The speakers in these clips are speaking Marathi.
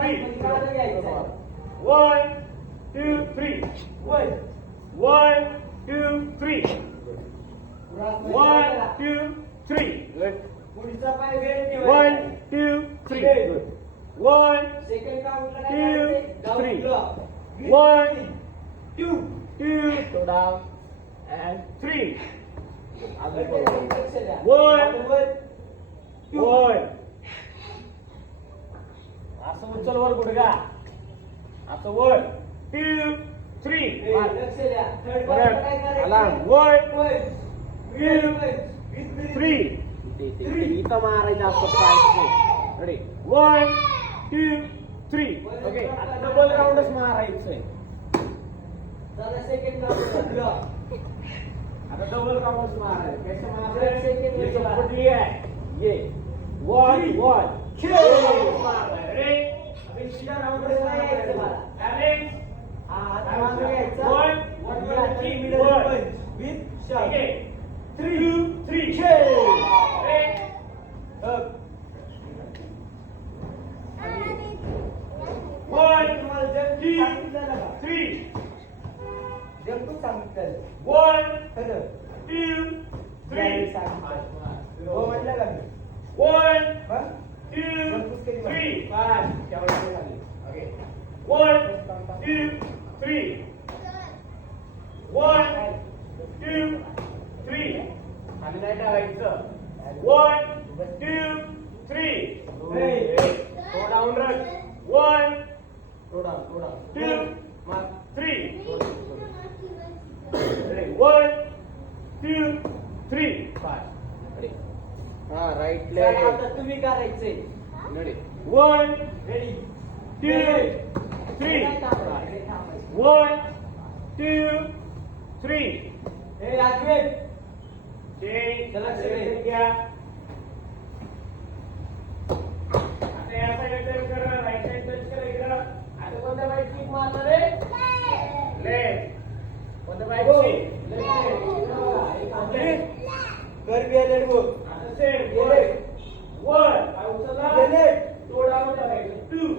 three. 1, 2, 3. 1, 2, 3. 1, 2, 3. Good. पुढचा पाय वेळ 1, 2, 3. Good. 1, सेकंड काउंटला 2, 3. 1, 2, 2, down, and 3. 1, 1. असं उचल वर गुडघा. असं वर. 2, 3. परत. आला. 1, 2, 3. इथं मारायचं असतं पाय. रेडी. 1, 2, 3. ओके. आता डबल राऊंडच मारायचंय. आता डबल राऊंडच मारायचं. कसं मारायचं? ये चौपटी आहे. ये. 1, 1. रेडी. अभी सीधा राऊंड मारायचं मला. Alex. One, 3, 3. One, 2, 3. जंतू सांगितलं 1, खरं 2, 3. हो म्हणलं का मी? 1, मग 2, 3. 5. Okay. 1, 2, 3. 1, 2, 3. खाली नाही टाकायचं. 1, 2, 3. Go down, run. 1, 2, 3. 1, 2, 3. 5. हा राईट Left. आता तुम्ही करायचंय 1, रेडी 2, 3. 1, 2, 3. हे आजवेद चला घ्या. आता या साईड टर्न करा. राईट साईड टच करा इकडं. आता कोणत्या बाईक किक मारणार रे? लेफ्ट. कोणत्या बाईक किक? कर बी आले बघ आता सेम. 1. उचलला. 2 डाऊन टाकायचं. 2.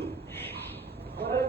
परत